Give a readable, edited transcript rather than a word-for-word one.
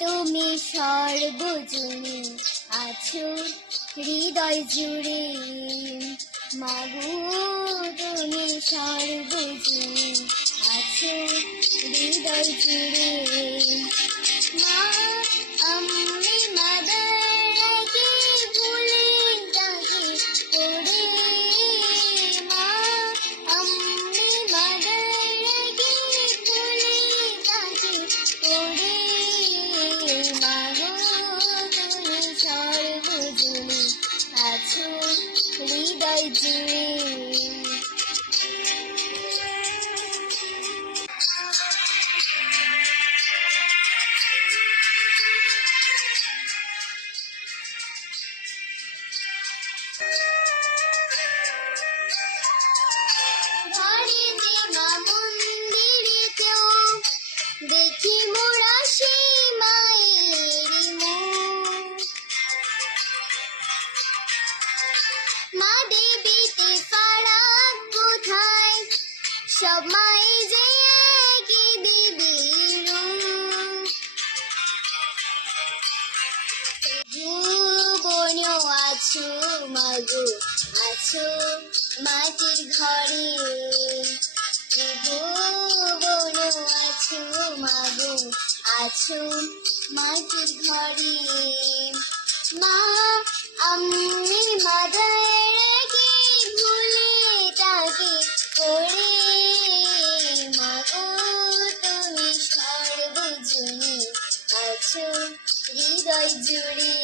তুমি সর্বজনে আছো হৃদয় জুড়ে, মাগো তুমি সর্বজনে আছো হৃদয় জুড়ে। মা আমি মাদারকে ভুলে ডাকি পড়ে, মা আমি মাদারকে ভুলে ডাকি পড়ে, মাগো তুমি সর্বজনে আছো হৃদয় জুড়ে। ঘরেতে মা মন্দিরেতেও দেখি মোরা সেই মায়ের মুখ, মা দেবীতে ফারাক কোথায়, সব মাই যে একই দেবীর রূপ। ভুবনেও আছো মাগো, আছো মাটির ঘরে, ভুবনেও আছো মাগো, আছো মাটির ঘরে। মা আমি মাদারকে ভুলে তাকে করে, মাগো তুমি সর্বজনে আছো হৃদয় জুড়ে।